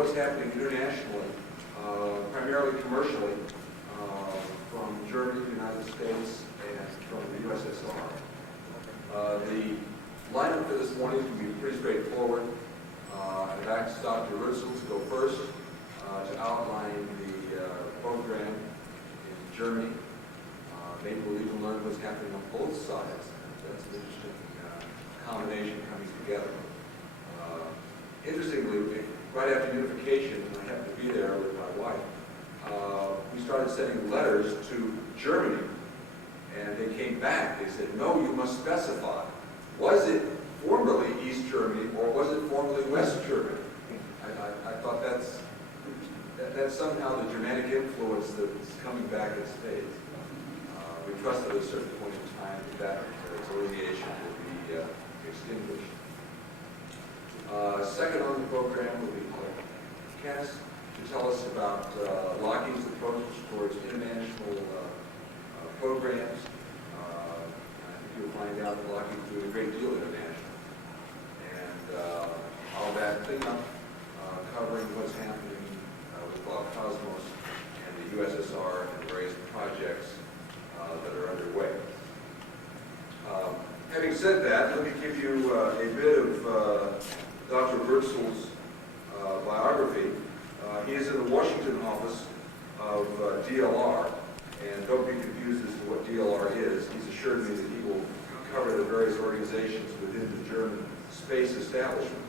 what's happening internationally, primarily commercially, from Germany, the United States, and from the USSR. The lineup for this morning can be pretty straightforward. I've asked Dr. Wurzel to go first to outline the program in Germany. Maybe we'll even learn what's happening on both sides. That's an interesting combination coming together. Interestingly, right after unification, and I happened to be there with my wife, we started sending letters to Germany, and they came back. They said, no, you must specify. Was it formerly East Germany, or was it formerly West Germany? I thought that's somehow the Germanic influence that's coming back in spades. We trust at a certain point in time that delineation will be extinguished. Second on the program will be Cass to tell us about Lockheed's approach towards international programs. I think you'll find out that Lockheed's doing a great deal international. And all that cleanup, covering what's happening with Bob Cosmos and the USSR and various projects that are underway. Having said that, let me give you a bit of Dr. Wurzel's biography. He is in the Washington office of DLR, and don't be confused as to what DLR is. He's assured me that he will cover the various organizations within the German space establishment.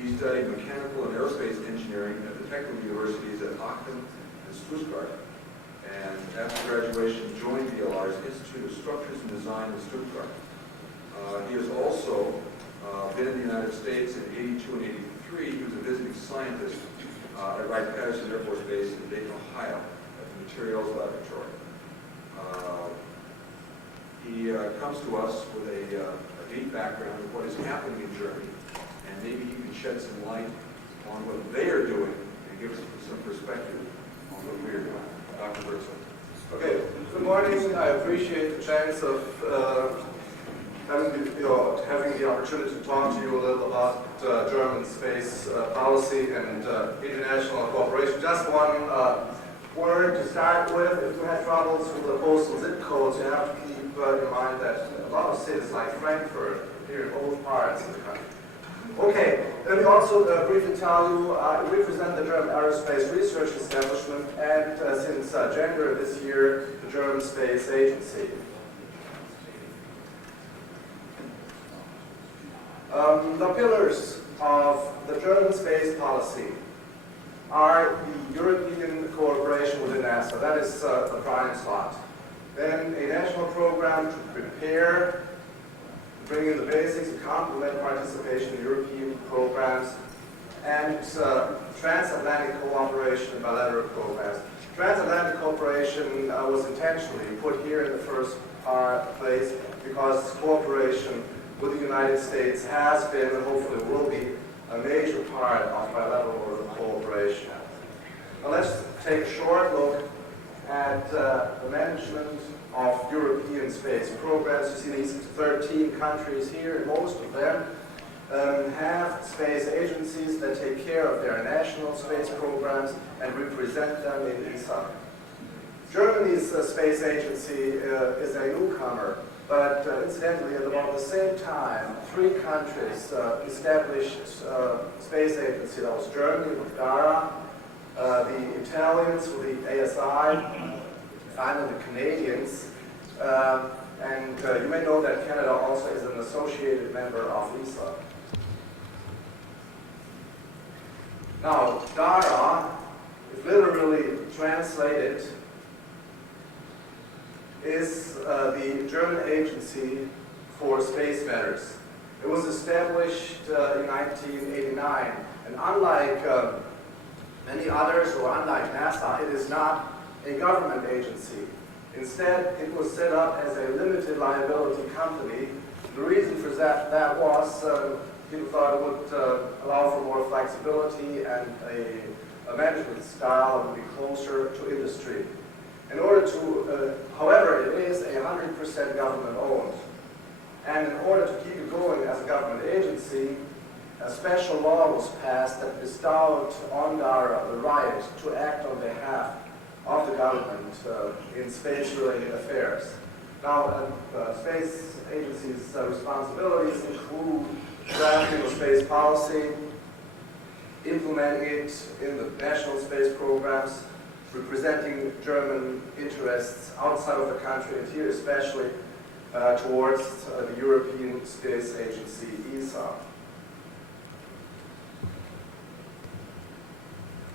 He studied mechanical and aerospace engineering at the technical universities at Aachen and Stuttgart, and after graduation joined DLR's Institute of Structures and Design in Stuttgart. He has also been in the United States in 82 and 83. He was a visiting scientist at Wright-Patterson Air Force Base in Dayton, Ohio, at the Materials Laboratory. He comes to us with a deep background of what is happening in Germany, and maybe he can shed some light on what they are doing and give us some perspective on what we are doing. Dr. Wurzel. Okay, good morning. I appreciate the chance of having the opportunity to talk to you a little about German space policy and international cooperation. Just one word to start with. If you have troubles with the postal zip codes, you have to keep in mind that a lot of cities like Frankfurt appear in both parts of the country. Okay, let me also briefly tell you, I represent the German Aerospace Research Establishment and since January this year, the German Space Agency. The pillars of the German space policy are the European cooperation within NASA. That is the prime slot. Then a national program to prepare, bring in the basics to complement participation in European programs, and transatlantic cooperation and bilateral programs. Transatlantic cooperation was intentionally put here in the first place because cooperation with the United States has been and hopefully will be a major part of bilateral cooperation. Now let's take a short look at the management of European space programs. You see these 13 countries here, and most of them have space agencies that take care of their national space programs and represent them in ESA. Germany's space agency is a newcomer, but incidentally, at about the same time, 3 countries established space agency. That was Germany with DARA, the Italians with the ASI, finally the Canadians, and you may know that Canada also is an associated member of ESA. Now, DARA, if literally translated, is the German Agency for Space Matters. It was established in 1989, and unlike many others, or unlike NASA, it is not a government agency. Instead, it was set up as a limited liability company. The reason for that was people thought it would allow for more flexibility and a management style that would be closer to industry. In order to, however, it is 100% government owned. And in order to keep it going as a government agency, a special law was passed that bestowed on DARA the right to act on behalf of the government in space-related affairs. Now, space agencies' responsibilities include drafting of space policy, implementing it in the national space programs, representing German interests outside of the country, and here especially towards the European Space Agency, ESA.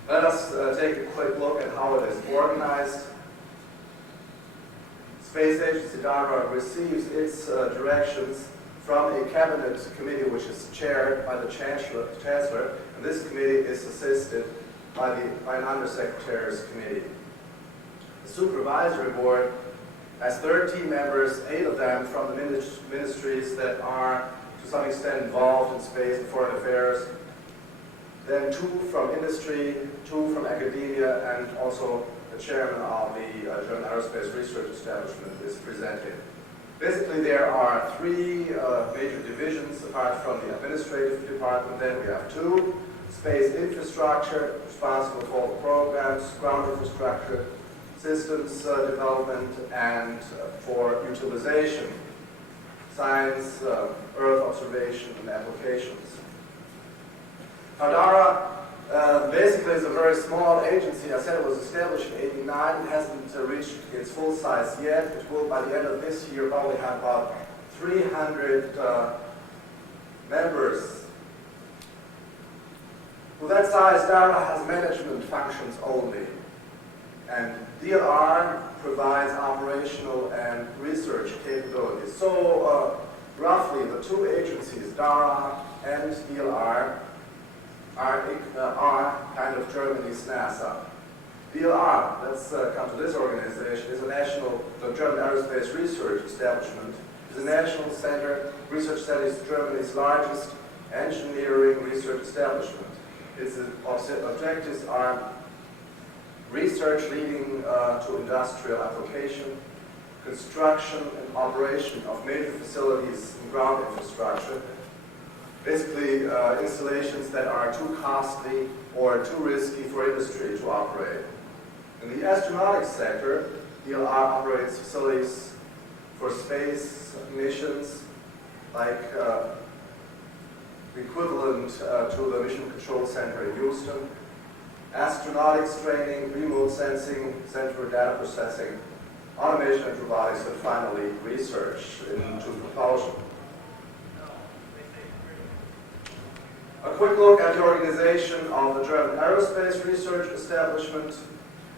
Let us take a quick look at how it is organized. Space Agency DARA receives its directions from a cabinet committee which is chaired by the Chancellor, and this committee is assisted by an Undersecretary's committee. The Supervisory Board has 13 members, 8 of them from the ministries that are to some extent involved in space and foreign affairs, then 2 from industry, 2 from academia, and also the chairman of the German Aerospace Research Establishment is presented. Basically, there are 3 major divisions apart from the administrative department. Then we have 2, space infrastructure, responsible for the programs, ground infrastructure, systems development, and for utilization, science, Earth observation, and applications. Now, DARA basically is a very small agency. I said it was established in '89. It hasn't reached its full size yet. It will, by the end of this year, probably have about 300 members. With that size, DARA has management functions only. And DLR provides operational and research capabilities. So, roughly, the 2 agencies, DARA and DLR, are kind of Germany's NASA. DLR, let's come to this organization, is the German Aerospace Research Establishment, is a national center, research center is Germany's largest engineering research establishment. Its objectives are research leading to industrial application, construction and operation of major facilities and ground infrastructure, basically installations that are too costly or too risky for industry to operate. In the astronautics sector, DLR operates facilities for space missions, like equivalent to the Mission Control Center in Houston, astronautics training, remote sensing, center for data processing, automation and robotics, and finally research into propulsion. A quick look at the organization of the German Aerospace Research Establishment.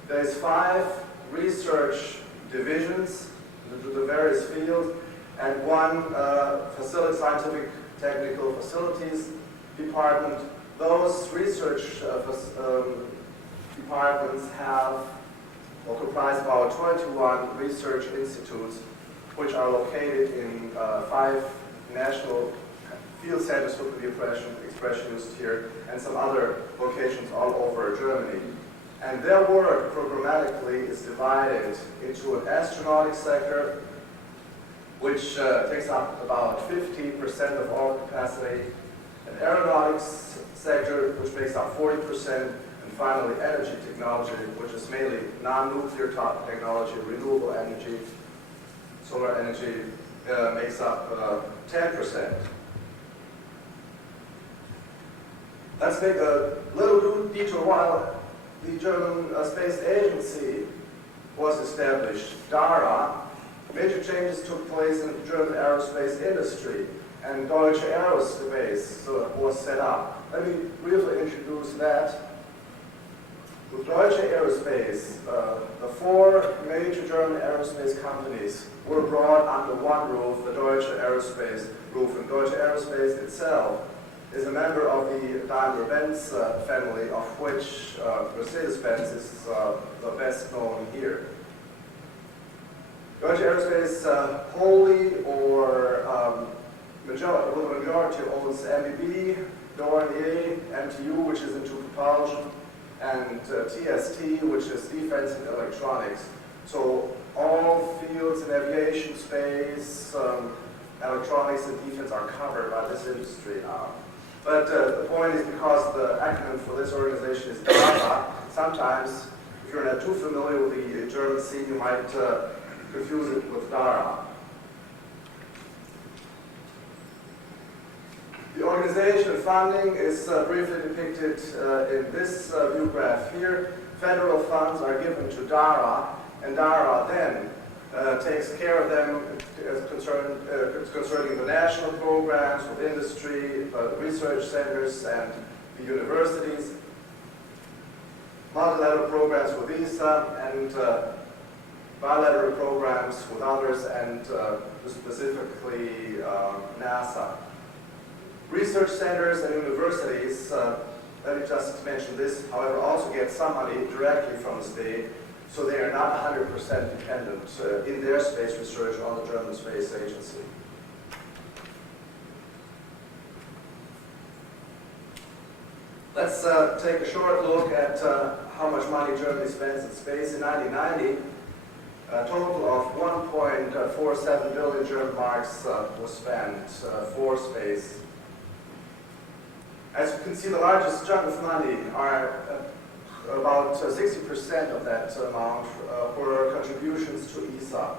There's 5 research divisions into the various fields and 1 scientific technical facilities department. Those research departments have or comprise about 21 research institutes which are located in 5 national field centers for the expression used here, and some other locations all over Germany. And their work programmatically is divided into an astronautics sector, which takes up about 50% of all capacity, an aeronautics sector, which makes up 40%, and finally energy technology, which is mainly non-nuclear technology, renewable energy, solar energy, makes up 10%. Let's make a little detour. While the German Space Agency was established, DARA, major changes took place in the German aerospace industry, and Deutsche Aerospace was set up. Let me briefly introduce that. With Deutsche Aerospace, the 4 major German aerospace companies were brought under one roof, the Deutsche Aerospace roof, and Deutsche Aerospace itself is a member of the Daimler-Benz family, of which Mercedes-Benz is the best known here. Deutsche Aerospace wholly or with a majority owns MBB, Dornier, MTU, which is into propulsion, and TST, which is defense and electronics. So all fields in aviation, space, electronics, and defense are covered by this industry now. But the point is, because the acronym for this organization is DARA, sometimes, if you're not too familiar with the German scene, you might confuse it with DARA. The organization and funding is briefly depicted in this view graph here. Federal funds are given to DARA, and DARA then takes care of them concerning the national programs with industry, the research centers, and the universities. Multilateral programs with ESA, and bilateral programs with others, and specifically NASA. Research centers and universities, let me just mention this, however, also get some money directly from the state, so they are not 100% dependent in their space research on the German Space Agency. Let's take a short look at how much money Germany spends in space. In 1990, a total of 1.47 billion German marks was spent for space. As you can see, the largest chunk of money are about 60% of that amount were contributions to ESA.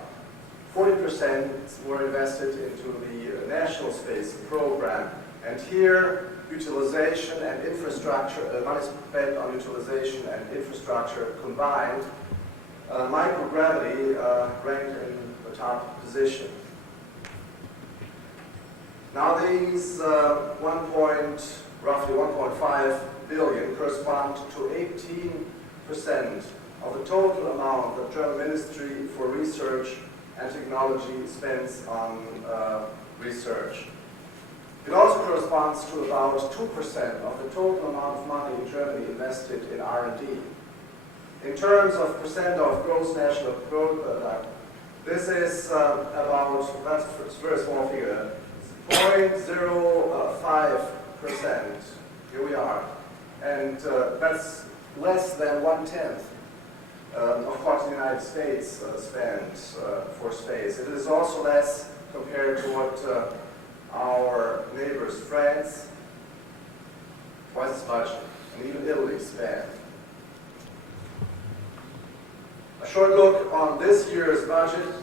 40% were invested into the National Space Program. And here, utilization and infrastructure, money spent on utilization and infrastructure combined, microgravity ranked in the top position. Now these roughly 1.5 billion correspond to 18% of the total amount that German Ministry for Research and Technology spends on research. It also corresponds to about 2% of the total amount of money Germany invested in R&D. In terms of percent of gross national product, this is that's a very small figure, 0.05%. Here we are. And that's less than 1/10 of what the United States spends for space. It is also less compared to what our neighbors, France, twice as much, and even Italy spend. A short look on this year's budget.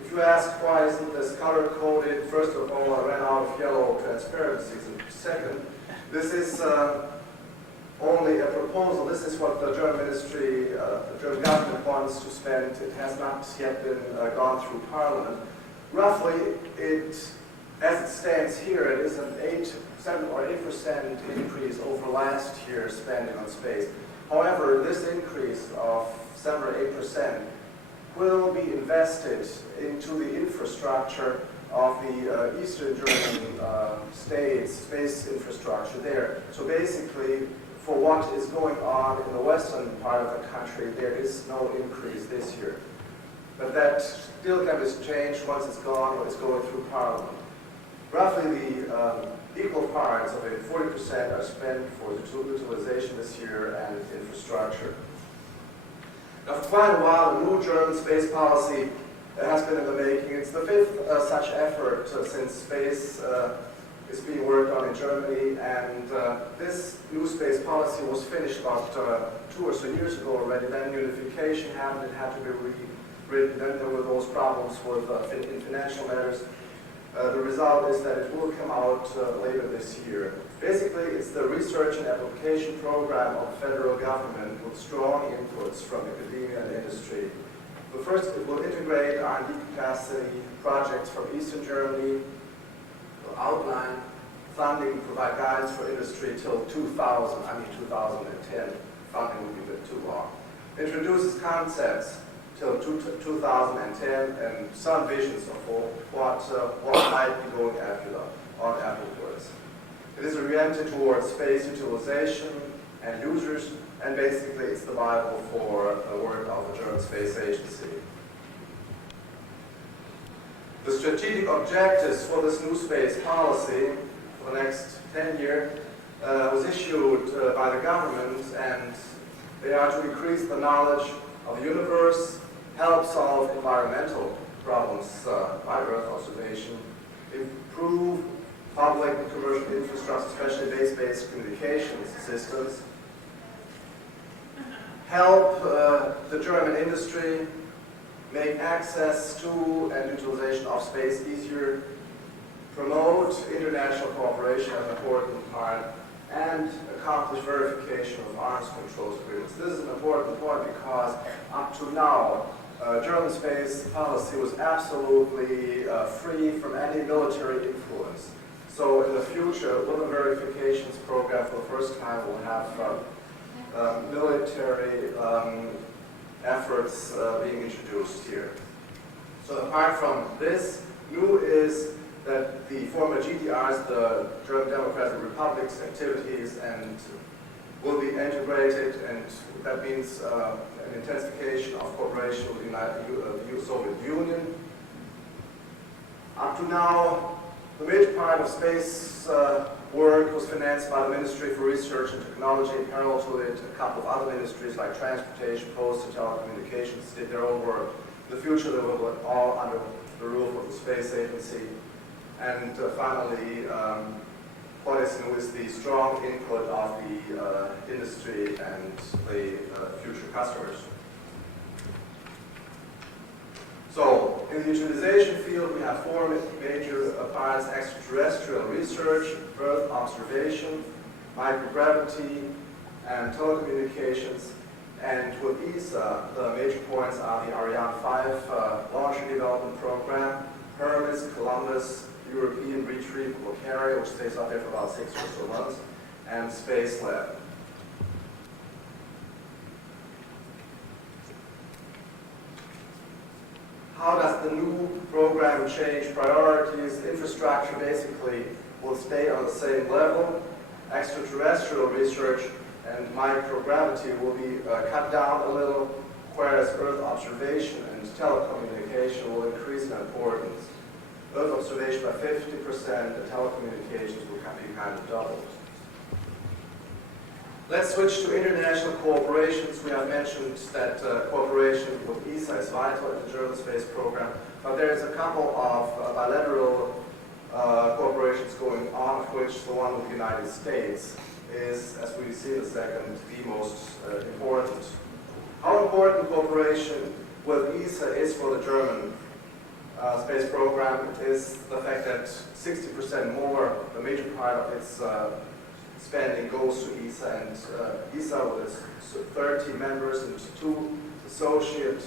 If you ask why isn't this color-coded, first of all, I ran out of yellow transparencies. And second, this is only a proposal. This is what the German ministry, the German government wants to spend. It has not yet been gone through Parliament. Roughly, as it stands here, it is an 7 or 8% increase over last year's spending on space. However, this increase of 7 or 8% will be invested into the infrastructure of the Eastern German states, space infrastructure there. So basically, for what is going on in the western part of the country, there is no increase this year. But that still can be changed once it's gone or it's going through Parliament. Roughly the equal parts of it, 40% are spent for the utilization this year and infrastructure. Now, for quite a while, the new German space policy has been in the making. It's the fifth such effort since space is being worked on in Germany, and this new space policy was finished about 2 or so years ago already. Then unification happened, it had to be rewritten, then there were those problems with in financial matters. The result is that it will come out later this year. Basically, it's the research and application program of the federal government with strong inputs from academia and industry. But first, it will integrate R&D capacity projects from Eastern Germany, will outline funding, provide guidance for industry till 2010. Funding will be a bit too long. Introduces concepts till 2010 and some visions of what might be going on afterwards. It is oriented towards space utilization and users, and basically it's the Bible for the work of the German Space Agency. The strategic objectives for this new space policy for the next 10 years was issued by the government, and they are to increase the knowledge of the universe, help solve environmental problems by Earth observation, improve public and commercial infrastructure, especially base-based communications systems, help the German industry make access to and utilization of space easier, promote international cooperation as an important part, and accomplish verification of arms control agreements. This is an important point because up to now, German space policy was absolutely free from any military influence. So in the future, with the verifications program, for the first time, we'll have military efforts being introduced here. So apart from this, new is that the former GDRs, the German Democratic Republic's activities, and will be integrated, and that means an intensification of cooperation with the Soviet Union. Up to now, the major part of space work was financed by the Ministry for Research and Technology. Parallel to it, a couple of other ministries like Transportation, Post, and Telecommunications did their own work. In the future, they will be all under the roof of the Space Agency. And finally, what is new is the strong input of the industry and the future customers. So, in the utilization field, we have four major parts: extraterrestrial research, Earth observation, microgravity, and telecommunications. And with ESA, the major points are the Ariane 5 launch and development program, Hermes, Columbus, European Retrievable Carrier, which stays out there for about 6 or so months, and Space Lab. How does the new program change priorities? Infrastructure basically will stay on the same level. Extraterrestrial research and microgravity will be cut down a little, whereas Earth observation and telecommunication will increase in importance. Earth observation by 50%, and telecommunications will be kind of doubled. Let's switch to international cooperations. We have mentioned that cooperation with ESA is vital in the German space program, but there is a couple of bilateral cooperations going on, of which the one with the United States is, as we see in a second, the most important. How important cooperation with ESA is for the German space program is the fact that 60% more, the major part of its spending goes to ESA, and ESA with its 30 members and 2 associate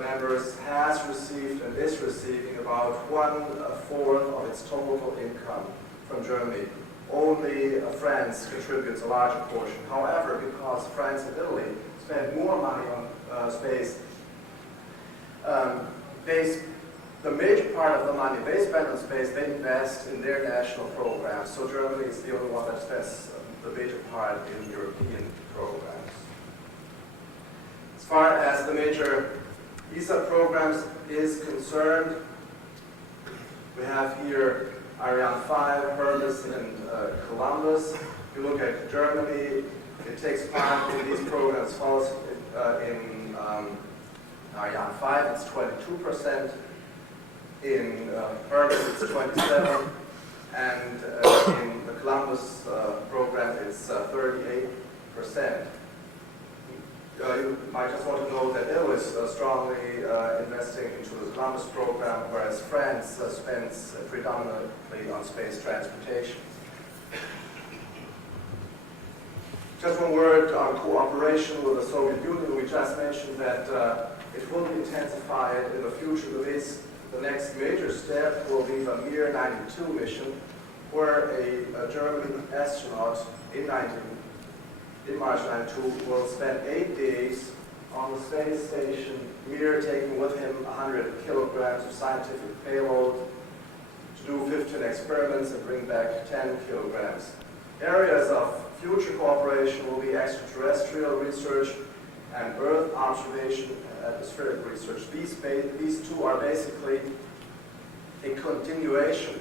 members has received and is receiving about 1/4 of its total income from Germany. Only France contributes a larger portion. However, because France and Italy spend more money on space, the major part of the money they spend on space, they invest in their national programs. So Germany is the only one that spends the major part in European programs. As far as the major ESA programs is concerned, we have here Ariane 5, Hermes, and Columbus. If you look at Germany, it takes part in these programs. Follows in Ariane 5, it's 22%. In Hermes, it's 27%. And in the Columbus program, it's 38%. You might just want to know that Italy is strongly investing into the Columbus program, whereas France spends predominantly on space transportation. Just one word on cooperation with the Soviet Union. We just mentioned that it will be intensified in the future. The next major step will be the Mir 92 mission, where a German astronaut in March 92 will spend 8 days on the space station Mir, taking with him 100 kilograms of scientific payload to do 15 experiments and bring back 10 kilograms. Areas of future cooperation will be extraterrestrial research and Earth observation and atmospheric research. These two are basically a continuation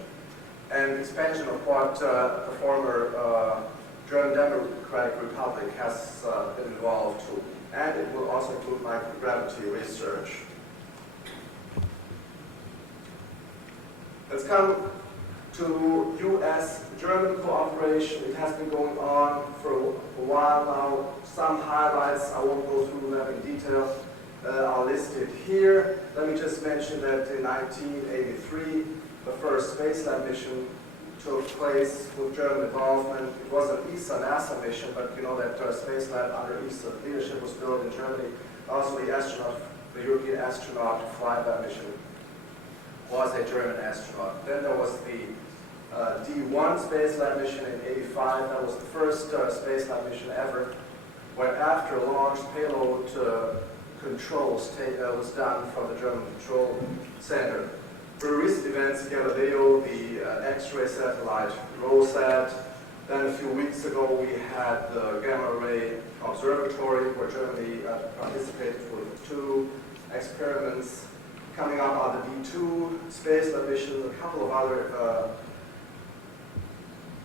and expansion of what the former German Democratic Republic has been involved to, and it will also include microgravity research. Let's come to US-German cooperation. It has been going on for a while now. Some highlights, I won't go through them in detail, are listed here. Let me just mention that in 1983, the first space lab mission took place with German involvement. It was an ESA-NASA mission, but you know that space lab under ESA leadership was built in Germany. Also the European astronaut to fly that mission was a German astronaut. Then there was the D1 space lab mission in '85. That was the first space lab mission ever, where after launch payload controls was done from the German Control Center. For recent events, Galileo, the X-ray satellite ROSAT. Then a few weeks ago we had the Gamma Ray Observatory, where Germany participated with 2 experiments. Coming up are the D2 space lab missions, a couple of other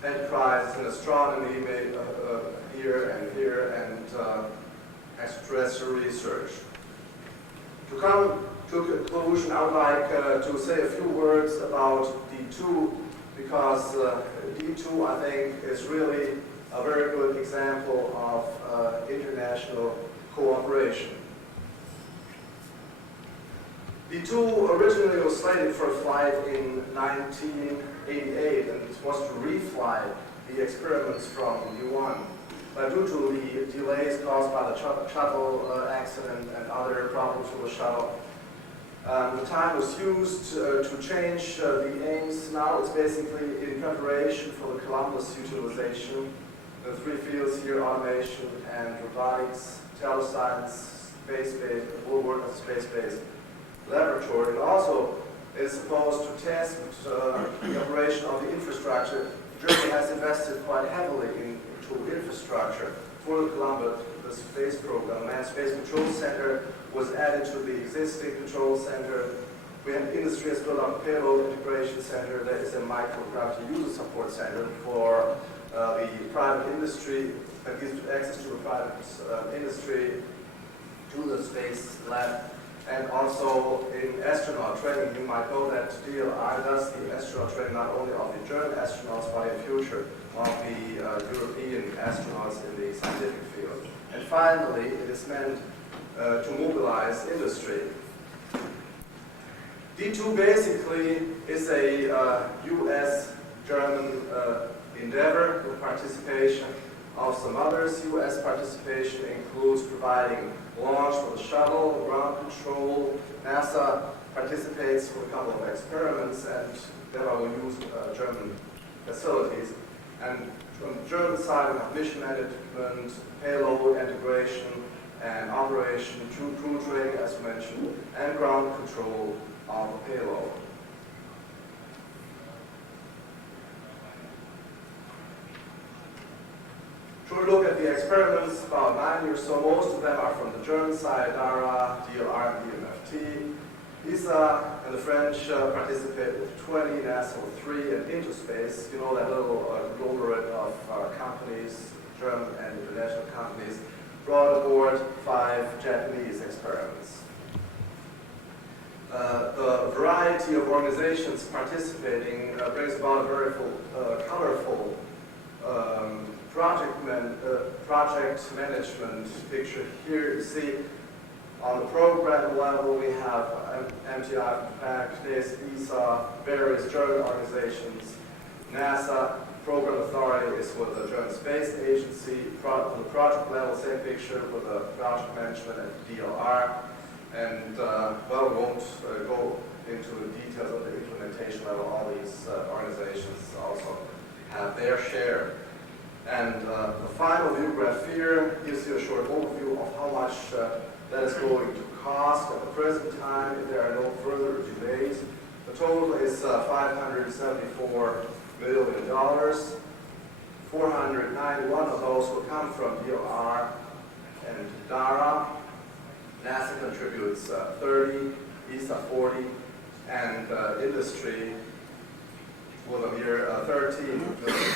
enterprises in astronomy made here and extraterrestrial research. To come to a conclusion, I would like to say a few words about D2, because D2, I think, is really a very good example of international cooperation. D2 originally was slated for a flight in 1988, and it was to refly the experiments from D1. But due to the delays caused by the shuttle accident and other problems with the shuttle, the time was used to change the aims. Now it's basically in preparation for the Columbus utilization. The 3 fields here: automation and robotics, telescience, space-based, will work as a space-based laboratory. It also is supposed to test the operation of the infrastructure. Germany has invested quite heavily into infrastructure for the Columbus space program. Manned Space Control Center was added to the existing control center. We have industry has built up a payload integration center. There is a microgravity user support center for the private industry that gives access to the private industry to the space lab. And also in astronaut training, you might know that DLR does the astronaut training not only of the German astronauts, but in future of the European astronauts in the scientific field. And finally, it is meant to mobilize industry. D2 basically is a US-German endeavor with participation of some others. US participation includes providing launch for the shuttle, ground control. NASA participates with a couple of experiments, and thereby will use German facilities. And from the German side, we have mission management, payload integration, and operation, crew training, as mentioned, and ground control of the payload. Short look at the experiments, about 9 or so. Most of them are from the German side: DARA, DLR, and DMFT. ESA and the French participated with 20, NASA with 3, and Into Space, you know, that little conglomerate of companies, German and international companies, brought aboard 5 Japanese experiments. The variety of organizations participating brings about a very colorful project management picture. Here you see on the program level we have MTI, PAC, NIST, ESA, various German organizations. NASA program authority is with the German Space Agency. On the project level, same picture with the project management and DLR. And well, we won't go into the details of the implementation level. All these organizations also have their share. And the final view graph here gives you a short overview of how much that is going to cost at the present time if there are no further delays. The total is $574 million. 491 of those will come from DLR and DARA. NASA contributes 30, ESA 40, and industry will appear 13 million.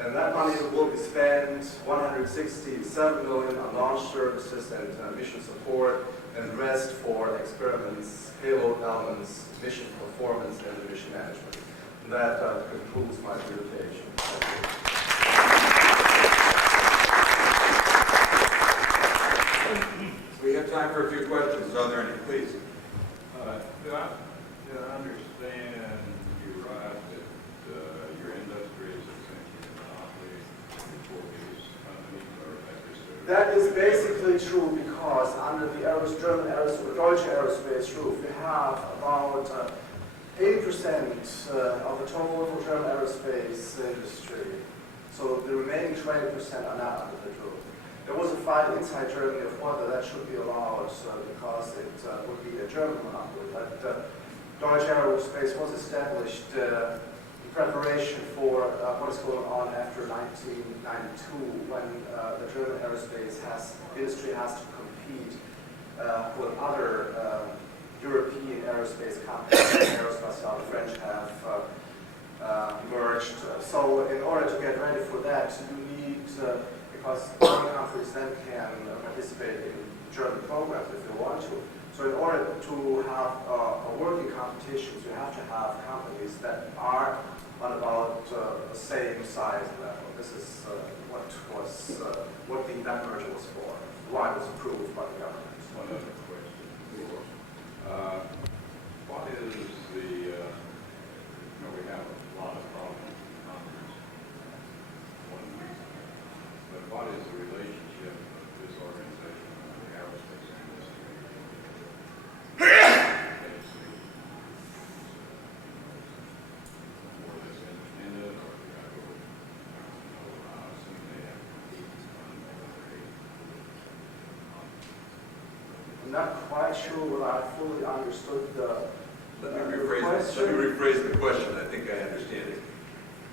And that money will be spent, 167 million on launch services and mission support, and the rest for experiments, payload elements, mission performance, and mission management. That concludes my presentation. We have time for a few questions. Are there any? Please. Do I understand you right that your industry is essentially a monopoly for these companies or adversaries? That is basically true because under the German Deutsche Aerospace roof, we have about 80% of the total German aerospace industry. So the remaining 20% are not under the roof. There was a fight inside Germany of whether that should be allowed because it would be a German monopoly. But Deutsche Aerospace was established in preparation for what is going on after 1992 when the German aerospace industry has to compete with other European aerospace companies. Airbus, the French have merged. So in order to get ready for that, you need because other countries then can participate in German programs if they want to. So in order to have a working competition, you have to have companies that are on about the same size level. This is what that merger was for, why it was approved by the government. One other question. What is the, we have a lot of problems in Congress, one reason. But what is the relationship of this organization with the aerospace industry? Or this independent, or do I go, I assume they have competing I'm not quite sure whether I fully understood the Let me rephrase the question. I think I understand it.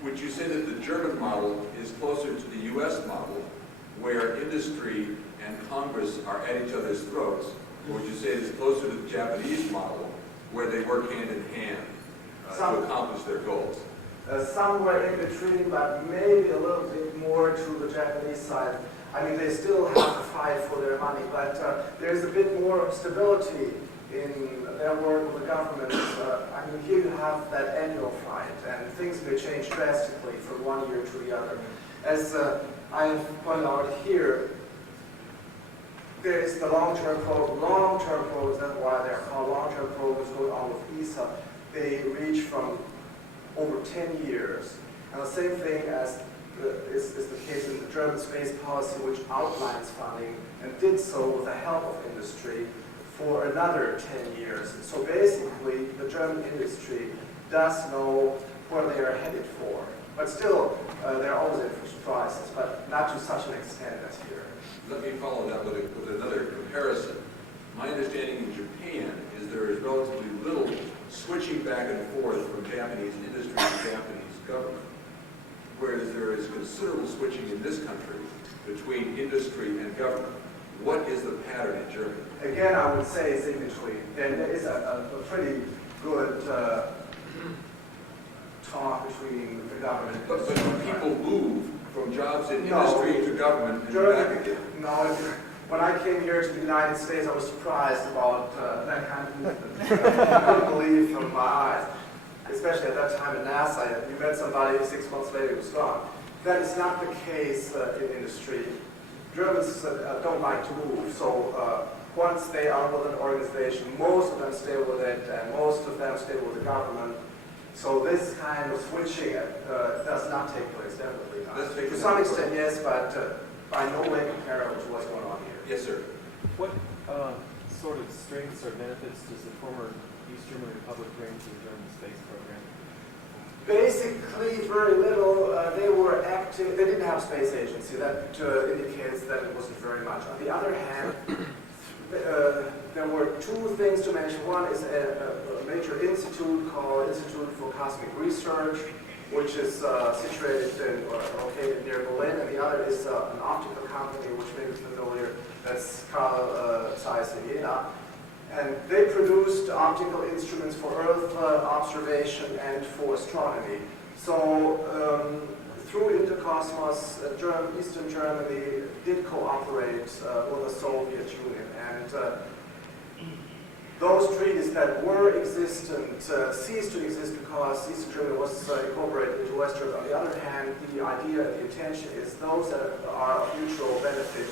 Would you say that the German model is closer to the U.S. model, where industry and Congress are at each other's throats, or would you say it's closer to the Japanese model, where they work hand in hand to accomplish their goals? Somewhere in between, but maybe a little bit more to the Japanese side. I mean, they still have to fight for their money, but there's a bit more stability in their work with the government. I mean, here you have that annual fight, and things may change drastically from one year to the other. As I have pointed out here, there is the long-term programs, that's why they're called long-term programs going on with ESA. They reach from over 10 years. And the same thing as is the case in the German space policy, which outlines funding and did so with the help of industry for another 10 years. And so basically, the German industry does know where they are headed for. But still, they're always in for surprises, but not to such an extent as here. Let me follow that with another comparison. My understanding in Japan is there is relatively little switching back and forth from Japanese industry to Japanese government, whereas there is considerable switching in this country between industry and government. What is the pattern in Germany? Again, I would say it's in between. There is a pretty good talk between the government. But people move from jobs in industry to government and back again. No, when I came here to the United States, I was surprised about that kind of movement. I couldn't believe from my eyes. Especially at that time at NASA, you met somebody 6 months later, it was gone. That is not the case in industry. Germans don't like to move, so once they are with an organization, most of them stay with it, and most of them stay with the government. So this kind of switching does not take place, definitely not. To some extent, yes, but by no way comparable to what's going on here. Yes, sir. What sort of strengths or benefits does the former East German Republic bring to the German space program? Basically, very little. They were active. They didn't have a space agency. That indicates that it wasn't very much. On the other hand, there were two things to mention. One is a major institute called Institute for Cosmic Research, which is situated or located near Berlin, and the other is an optical company, which may be familiar. That's Carl Zeiss in Jena. And they produced optical instruments for Earth observation and for astronomy. So through Intercosmos, Eastern Germany did cooperate with the Soviet Union. And those treaties that were existent ceased to exist because Eastern Germany was incorporated into West Germany. On the other hand, the idea, the intention is those that are of mutual benefit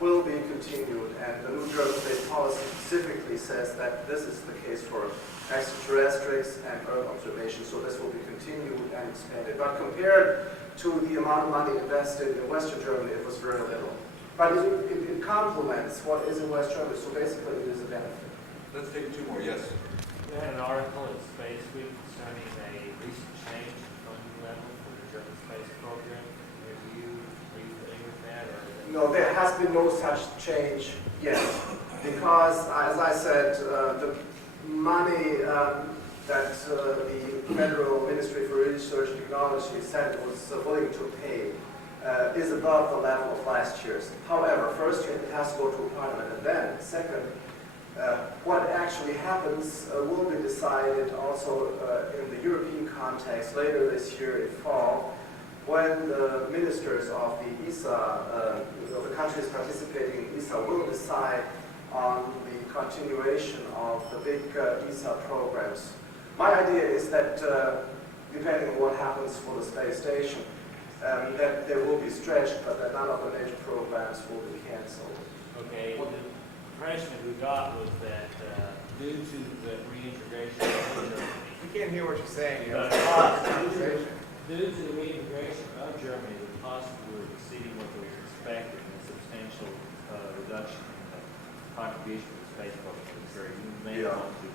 will be continued, and the new German space policy specifically says that this is the case for extraterrestrials and Earth observation, so this will be continued and expanded. But compared to the amount of money invested in Western Germany, it was very little. But it complements what is in West Germany, so basically it is a benefit. Let's take two more, yes. We had an article in Space Week concerning a recent change in funding level for the German space program. Are you familiar with that? Or No, there has been no such change yet, because, as I said, the money that the Federal Ministry for Research and Technology said it was willing to pay is above the level of last year's. However, first it has to go to Parliament, and then, second, what actually happens will be decided also in the European context later this year in fall, when the ministers of the ESA, of the countries participating in ESA, will decide on the continuation of the big ESA programs. My idea is that, depending on what happens for the space station, that they will be stretched, but that none of the major programs will be canceled. okay, the impression that we got was that due to the reintegration of Germany, We can't hear what you're saying. You the know. cost Conversation. due to the reintegration of Germany, the costs were exceeding what we were expecting, a substantial reduction in the contribution to the space program. So you may Yeah. want to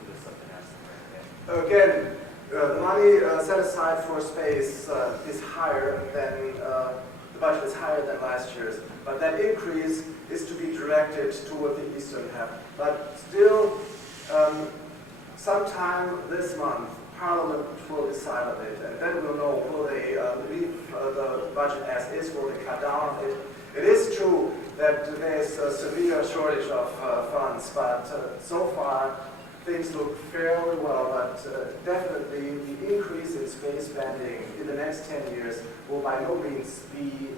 put something else in there. Again, the money set aside for space is higher than, the budget is higher than last year's, but that increase is to be directed toward the Eastern half. But still, sometime this month, Parliament will decide on it, and then we'll know, will they leave the budget as is, will they cut down on it? It is true that there's a severe shortage of funds, but so far things look fairly well, but definitely the increase in space spending in the next 10 years will by no means be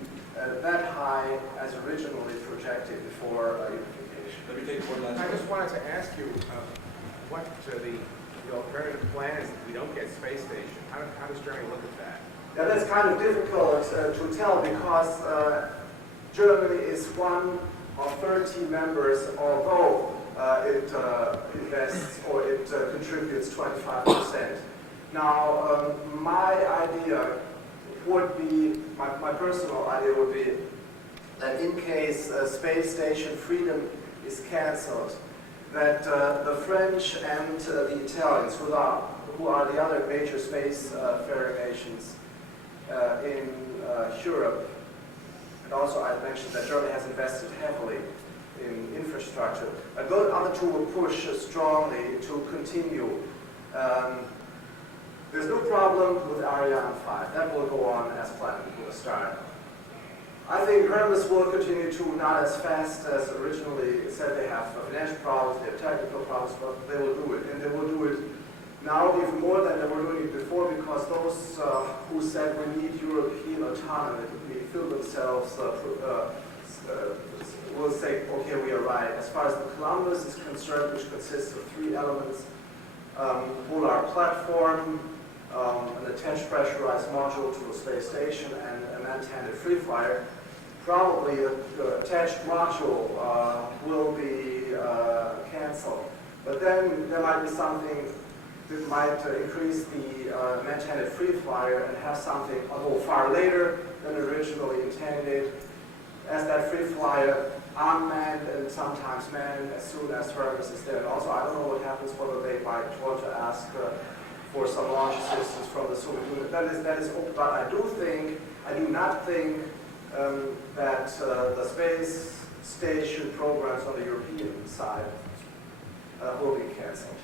that high as originally projected before unification. Let me take one last I one. just wanted to ask you what the alternative plan is if we don't get space station. How does Germany look at that? Yeah, that's kind of difficult to tell because Germany is one of 30 members, although it invests or it contributes 25%. Now, my idea would be, my personal idea would be that in case space station freedom is cancelled, that the French and the Italians, who are the other major space-faring nations in Europe, and also I mentioned that Germany has invested heavily in infrastructure, and those other two will push strongly to continue. There's no problem with Ariane 5. That will go on as planned from the start. I think Hermes will continue to, not as fast as originally said. They have financial problems, they have technical problems, but they will do it. And they will do it now even more than they were doing it before, because those who said we need European autonomy to fill themselves will say, okay, we are right. As far as the Columbus is concerned, which consists of 3 elements, polar platform, an attached pressurized module to a space station, and an unintended free flyer, probably the attached module will be canceled. But then there might be something that might increase the unintended free flyer and have something a little far later than originally intended, as that free flyer unmanned and sometimes manned as soon as Hermes is there. And also, I don't know what happens, whether they might want to ask for some launch assistance from the Soviet Union. That is open. But I do not think that the space station programs on the European side will be canceled.